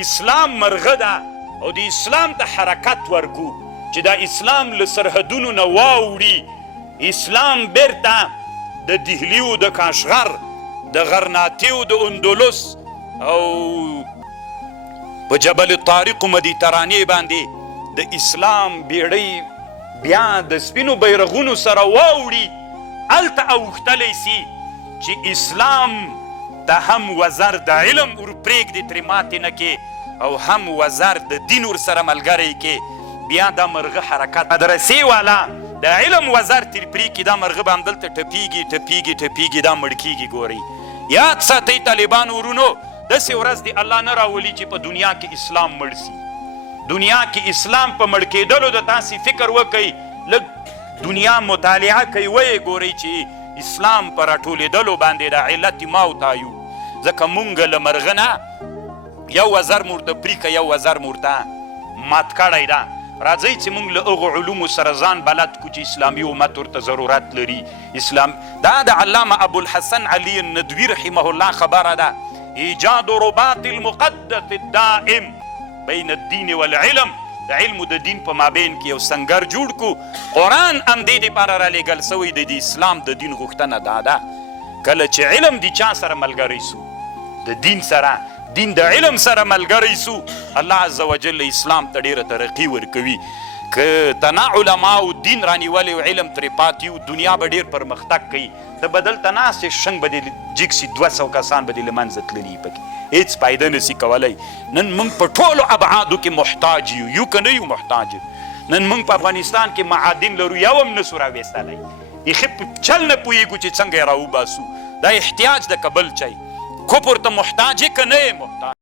اسلام مرغه ده او د اسلام ته حرکت ورکو چې دا اسلام له سرحدونو نه واوړي. اسلام بیرته د دهلیو د کاشغر د غرناطیو د اندلس او په جبل طارق مدیترانې باندې د اسلام بیړۍ بیا د سپینو بیرغونو سره واوړي. هلته اوښتلی سي چې اسلام ته هم وزر د علم ورپرېږدي ترې ماتې نه کې او هم وزر د دین ورسره ملګری کې. بیا دا مرغه حرکت مدرسې والا د علم وزر تر پرېږدي دا مرغه به همدلته ټپېږي ټپېږي ټپېږي دا مړ کېږي. ګورئ یاد ساتئ طالبانو ورونو داسې ورځ دی الله نه راولي چې په دنیا کې اسلام مړ سي. دنیا کې اسلام په مړ کېدلو د تاسې فکر وکئ لږ دنیا مطالعه کوئ ویې ګورئ چې اسلام په راټولېدلو باندې د علت ما وتایو ځکه مونږ له مرغه نه یو وزر مو ورته پریکه یو وزر مو ورته مات کړی ده. راځئ چې مونږ له هغو علومو سره ځان بلد کړو چې اسلامي امت ورته ضرورت لري. اسلام دا د علامه ابوالحسن علي الندوي رحمه الله خبره ده. ایجاد رباط المقدس الدائم بین الدین والعلم، د علم و د دین په مابین کې یو سنګر جوړ کو. قرآن هم دې دپاره رالیږل سوی د اسلام د دین غوښتنه دا ده کله چې علم د چا سره ملګری سو د دین سره، دین د علم سره ملګری سو، الله عز وجل اسلام ته ډېره ترقي ورکوي. که تنا علماو دین رانیولی و علم ترې پاتې و دنیا به ډېر پرمختګ کوي. ته به دلته ناست یې شنګ به دې جګ سي 200 کسان به دې له منځه تللي پکې هېڅ فایده نسي کولی. نن موږ په ټولو ابعادو کې محتاج یو که نه یو محتاج. نن موږ په افغانستان کې معادن لرو یو هم نسو راویستلی. یخې په چل نه پوهېږو چې څنګه یې راوباسو. دا احتیاج د که بل چی کفر ته محتاج یې که نه یې محتاج.